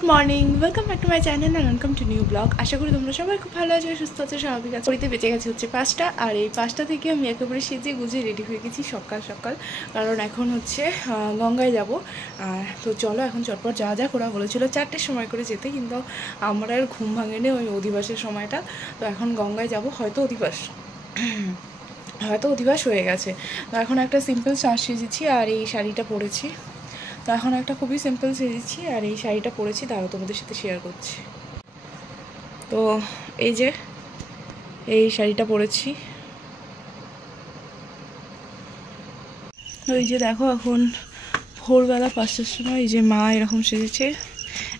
Good morning, welcome back to my channel and welcome to new blog. আশা করি তোমরা সবাই খুব ভালো আছো, সুস্থ আছো, স্বাভাবিক আছো। ঘড়িতে বেঁচে গেছে হচ্ছে 5টা, আর এই 5টা থেকে আমি একেবারে সেজে গুজে রেডি হয়ে গেছি সকাল সকাল, কারণ এখন হচ্ছে গঙ্গায় যাব। তো চলো এখন চটপট যাওয়া যাক। ওরা বলেছিল 4টের সময় করে যেতে, কিন্তু আমার আর ঘুম ভাঙেনি ওই অধিবাসের সময়টা। তো এখন গঙ্গায় যাব, হয়তো অধিবাস হয়ে গেছে। তো এখন একটা সিম্পল শাড়ি সেজেছি আর এই শাড়িটা পরেছি। তো এখন একটা খুবই সিম্পল সেজেছি আর এই শাড়িটা পরেছি, তারও তোমাদের সাথে শেয়ার করছি। তো এই যে এই শাড়িটা পরেছি, ওই যে দেখো এখন ভোরবেলা 5টার সময় এই যে মা এরকম সেজেছে।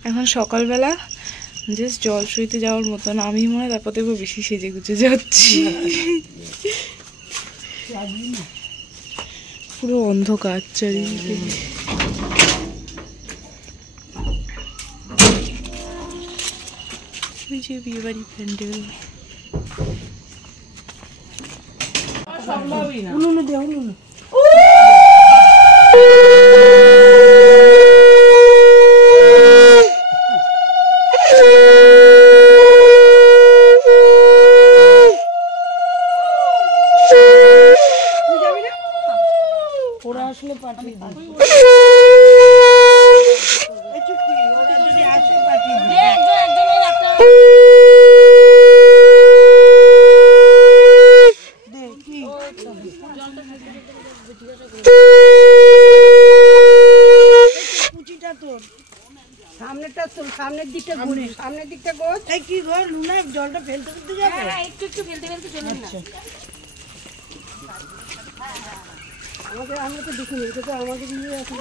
এখন সকালবেলা জাস্ট জল সইতে যাওয়ার মতন, আমি মনে হয় তারপর দেখবো বেশি সেজে গুজে যাচ্ছি। পুরো অন্ধকার চারিদিকে। বিয়ে বাড়ি প্যান্ডেল ওরা আসলে পাঠিয়ে সামনের দিকটা ঘুরে, সামনের দিকটা ঘোর। কি ঘর লুনা, জলটা ফেলতে ফেলতে যাবে। একটু ফেলতে ফেলতে চলে না। আমরা তো দেখিনি, এটা তো আমাকে দিয়ে আছে।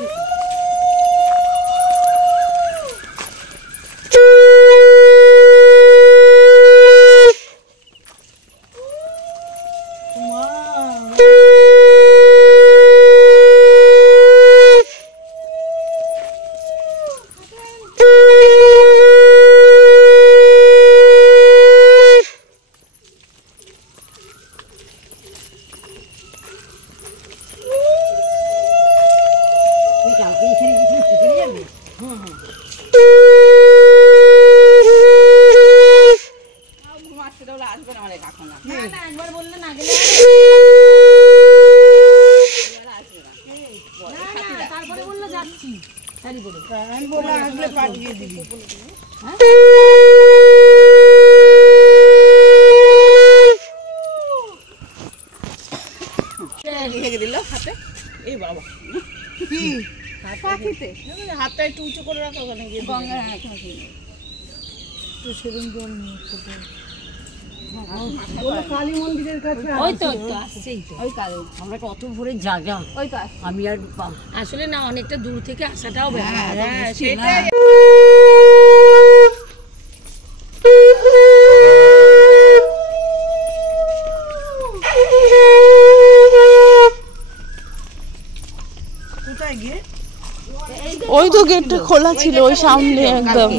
পাঠিয়ে দিবি। হাতে এই বাবা কি পাখিতে হাতটা একটু উঁচু করে রাখো, ওখানে গিয়ে গঙ্গা তো সেদিন জল নিয়ে কালী মন্দিরের কাছে। ওই তো আসছেই তো, ওই কালী আমরা কত ভোরে জাগা, ওই তো আমি আর আসলে না অনেকটা দূর থেকে আসাটাও সেটাই। ওই তো গেটটা খোলা ছিল, ওই সামনে একদম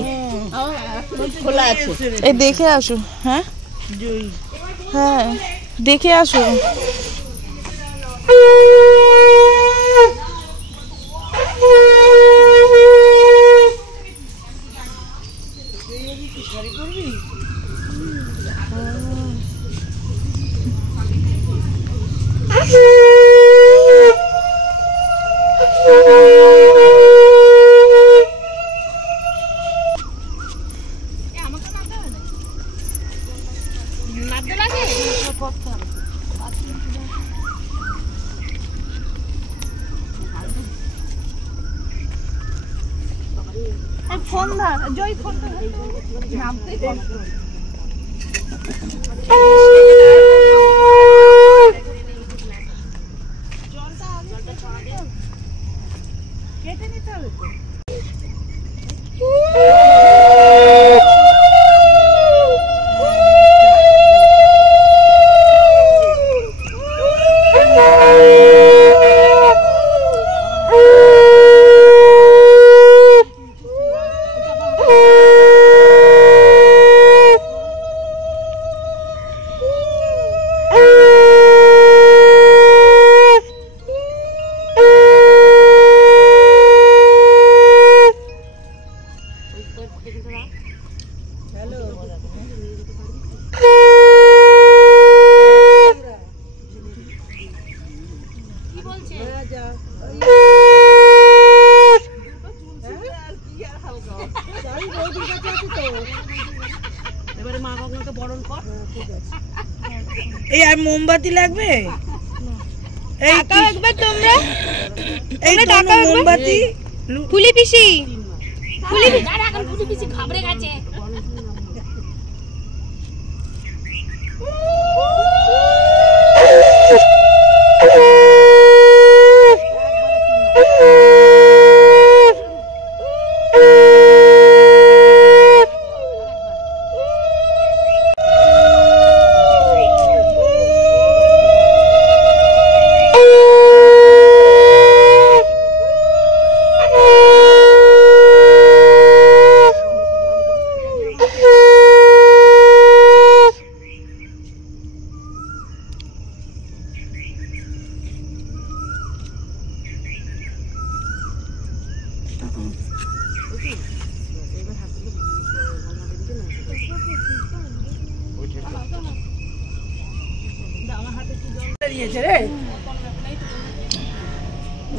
খোলা আছে। এই দেখে আসো। হ্যাঁ হ্যাঁ দেখে আসো। ফোন ধর জয়, ফোন নামতে কেটে নিতে হবে তো। এবারে মা গঙ্গাকে বরণ কর। এই আর মোমবাতি লাগবে, এই টাকা একবার তোমরা এই টাকা মোমবাতি ফুলি পিসি ফুলি পিসি ঘাবড়ে গেছে।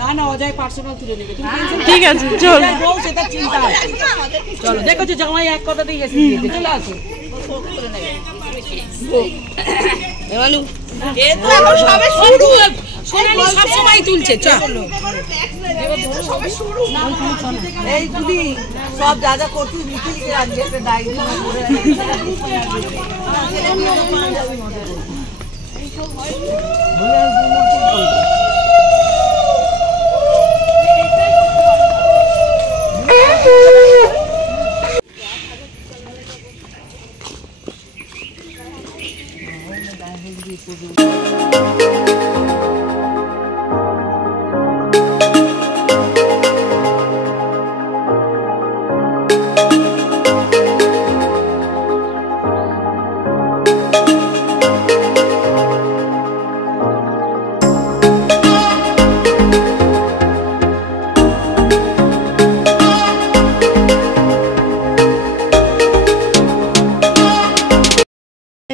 না না অজয় পার্সোনাল তুলে নেবে, ঠিক আছে চল সেটা চিন্তা আছে। চলো দেখো যে জামাই এক কথাতেই এসে দিয়েছে, চলে আসো। এবালু এ তো এখন সবে শুরু, সোনালি সব সময় তুলছে। চলো এই দিদি সব যা যা করছিস লিখে লিখে রাখবে, একটা ডায়েরি করে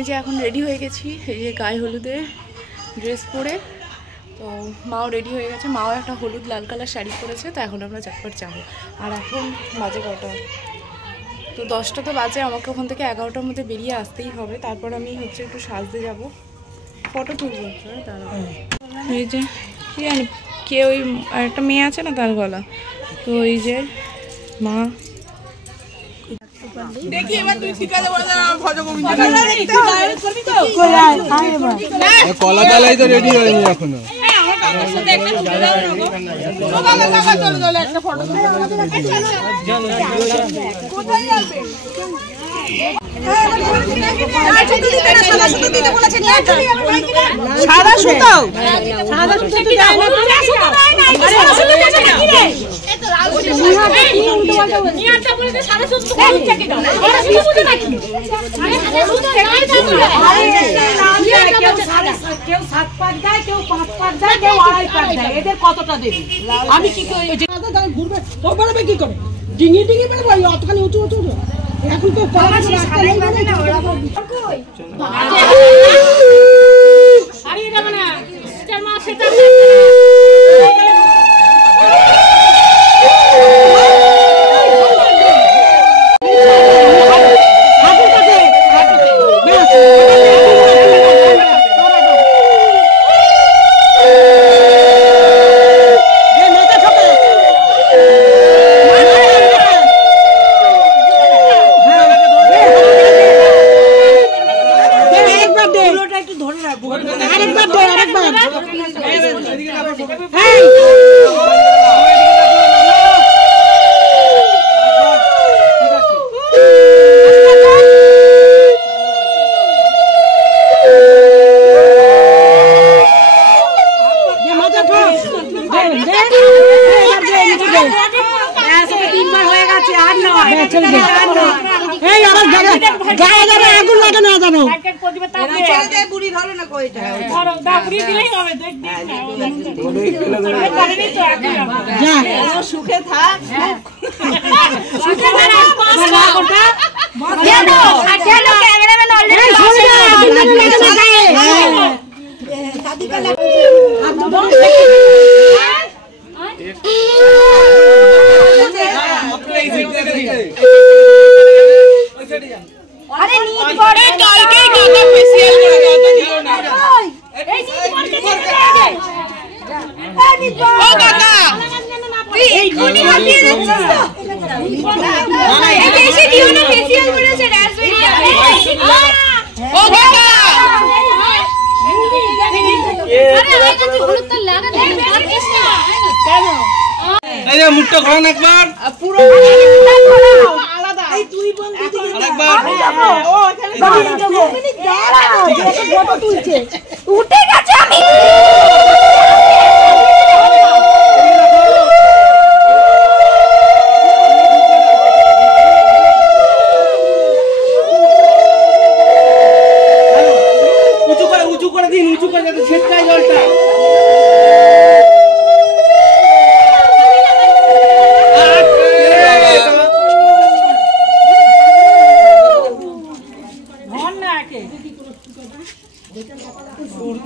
যে এখন রেডি হয়ে গেছি, এই যে গায়ে হলুদে ড্রেস পরে, তো মাও রেডি হয়ে গেছে, মাও একটা হলুদ লাল কালার শাড়ি পরেছে। তো এখন আমরা চটপট যাবো। আর এখন বাজে কটা, তো 10টা তো বাজে, আমাকে ওখান থেকে 11টার মধ্যে বেরিয়ে আসতেই হবে। তারপর আমি হচ্ছে একটু সাজতে যাব, ফটো তুলবো। তারা এই যে কি জানি কে, ওই একটা মেয়ে আছে না তার গলা, তো এই যে মা দেখি এবার তুই ঠিকালে বল ভজ গোবিন্দ কলা দালাই তো রেডি হয়নি এখনো। একটা ফটো সাদা সুতো, সাদা সুতো কেউ 7 পাক দেয়, কেউ 5 পাক দেয়, কেউ 2.5 পাক দেয়। এদের কতটা দেবে? আমি কি করি ঘুরবে ও বেড়াবে কি করে? ডিঙিয়ে ডিঙিয়ে বেড়াবো অতখানি উঁচু উঁচু। এখন তো এই আবার গায়ে যাবে আগুন লাগে না জানো বুড়ি ধরো না কইটা ধরো বুড়ি দিলেই হবে দেখ যা সুখে থাক সুখে থাক ক্যামেরাম্যান অলরেডি শাদি কালে আরে নিট পড়ে কালকে কাকা ফেসিয়াল করে কথা দিও না এই নিট পড়ে ও কাকা তুই এই কোনি হাতিয়ে যাচ্ছিস তো এই বেশি দিও না ফেসিয়াল করেছে রাজবেরি ও কাকা আরে আমার কাছে হলুদ তো লাগা না আর কিছু না কেন এই যে মুখটা ঘোরান একবার পুরো আলাদা এই দুই বন্ধু দিকে আরেকবার ও এখানে দাঁড়া ফটো তুলছে উঠে গেছে আমি উঁচু করে দিন উঁচু করে যাতে ছেটকায় জলটা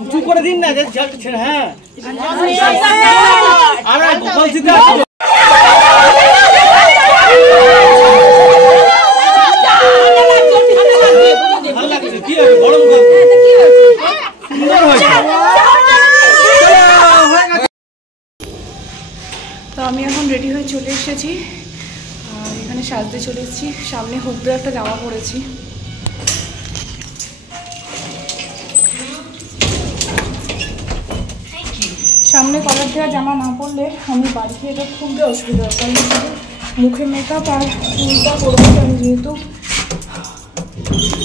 উঁচু করে দিন না হ্যাঁ আরে বলছি তো ভালো লাগছে কি হবে গরম সুন্দর হয়েছে তো আমি এখন রেডি হয়ে চলে এসেছি আর এখানে সাজতে চলে এসেছি সামনে হুবড়ে একটা জামা পরেছি সামনে কলার দেওয়া জামা না পরলে আমি বাড়িতে এটা খুবই অসুবিধা হয় কারণ মুখে মেকআপ আর চুলটা করবো আমি যেহেতু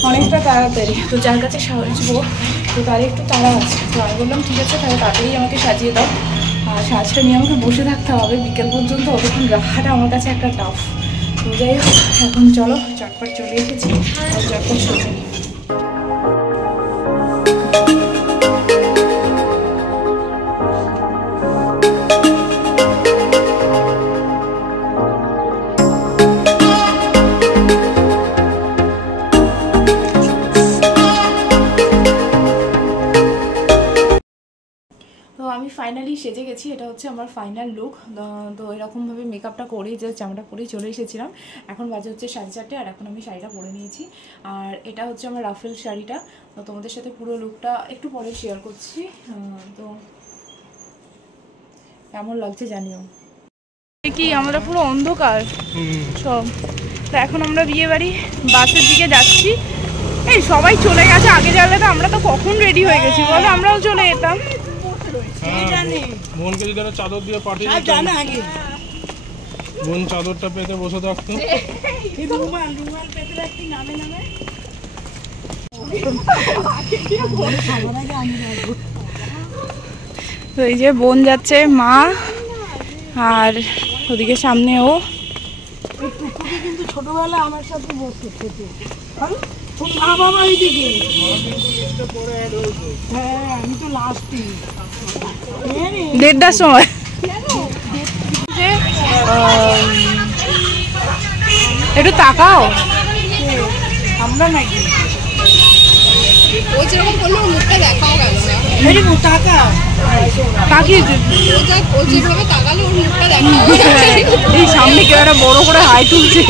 অনেকটা তাড়াতাড়ি তো যার কাছে সাজবো তো তার একটু তাড়া আছে তো আমি বললাম ঠিক আছে তাহলে তাড়াতাড়ি আমাকে সাজিয়ে দাও আর সাজটা নিয়ে আমাকে বসে থাকতে হবে বিকেল পর্যন্ত অতক্ষণ রাখাটা আমার কাছে একটা টাফ তো যাই হোক এখন চলো চটপট চলে এসেছি আর চটপট সোজা নিই আমি ফাইনালি সেজে গেছি এটা হচ্ছে আমার ফাইনাল লুক তো এরকমভাবে মেকআপটা করেই যে জামাটা পরেই চলে এসেছিলাম এখন বাজে হচ্ছে 4:30 আর এখন আমি শাড়িটা পরে নিয়েছি আর এটা হচ্ছে আমার রাফেল শাড়িটা তো তোমাদের সাথে পুরো লুকটা একটু পরে শেয়ার করছি তো কেমন লাগছে জানিও কি আমরা পুরো অন্ধকার সব তো এখন আমরা বিয়ে বাড়ি বাসের দিকে যাচ্ছি এই সবাই চলে গেছে আগে জানলে তো আমরা তো কখন রেডি হয়ে গেছি বলো আমরাও চলে যেতাম বোনকে যদি একটা চাদর দিয়ে পাঠিয়ে দিতাম বোন চাদরটা পেতে বসে থাকতো তো এই যে বোন যাচ্ছে মা আর ওদিকে সামনে ও কিন্তু ছোটবেলা আমার সাথে বসে খেতে মা বাবা এইদিকে হ্যাঁ আমি তো লাস্টে 1:30টার সময় একটু তাকাও আমরা নাকি ও যেরকম বললো মুখটা দেখাও গেল না এই টাকা তাকিয়ে ও যেভাবে তাকালো ওর মুখটা দেখাও এই সামনে কেউ একটা বড় করে হাই তুলছে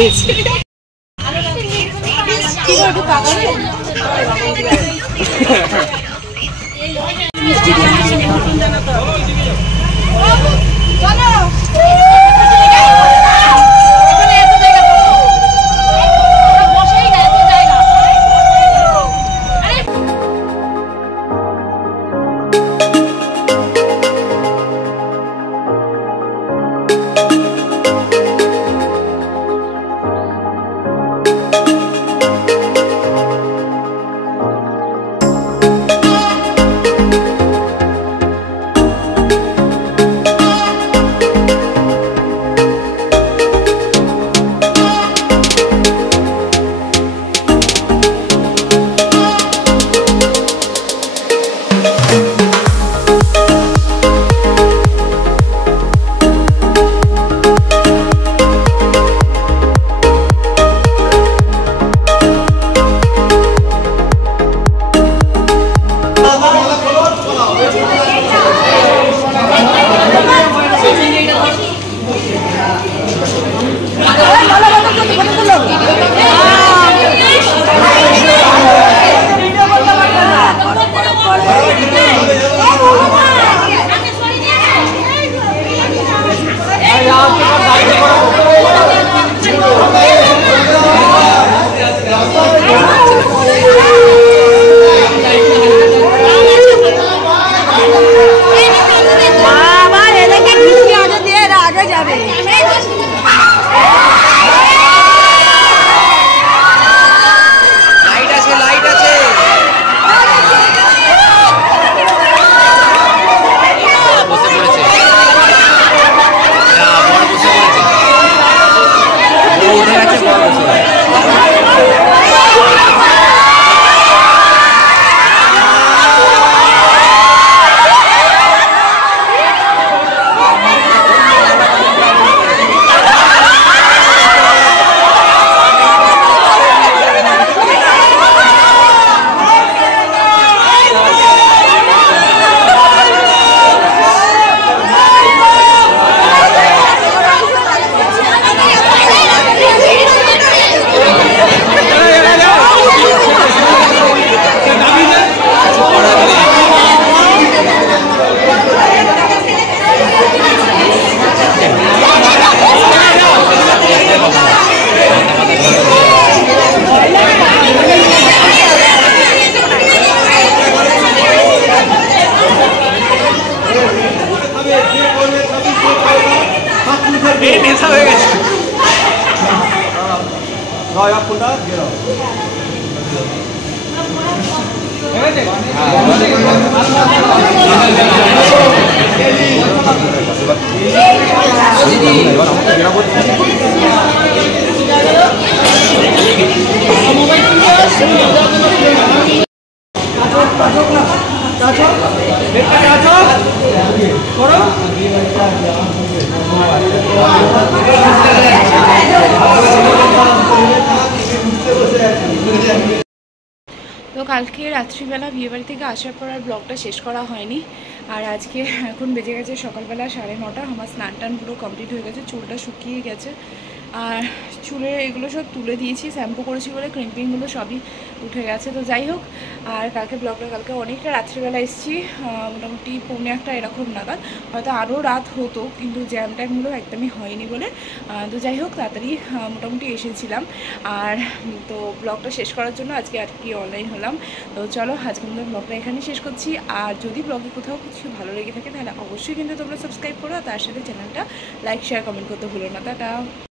তো কালকে রাত্রিবেলা বিয়েবাড়ি থেকে আসার পর আর ব্লগটা শেষ করা হয়নি। আর আজকে এখন বেজে গেছে সকালবেলা 9:30। আমার স্নান টান পুরো কমপ্লিট হয়ে গেছে, চুলটা শুকিয়ে গেছে, আর চুলে এগুলো সব তুলে দিয়েছি, শ্যাম্পু করেছি বলে ক্রিম্পিংগুলো সবই উঠে গেছে। তো যাই হোক, আর কালকে কালকে অনেকটা রাত্রিবেলা এসেছি, মোটামুটি 1:45 এরকম নাগাদ, হয়তো আরও রাত হতো কিন্তু জ্যাম ট্যামগুলো একদমই হয়নি বলে। তো যাই হোক, তাড়াতাড়ি মোটামুটি এসেছিলাম। আর তো ব্লগটা শেষ করার জন্য আজকে আর কি অনলাইন হলাম। তো চলো আজকে আমাদের ব্লগটা এখানেই শেষ করছি। আর যদি ব্লগে কোথাও কিছু ভালো লেগে থাকে তাহলে অবশ্যই কিন্তু তোমরা সাবস্ক্রাইব করো, তার সাথে চ্যানেলটা লাইক শেয়ার কমেন্ট করতে ভুলো না। টাটা।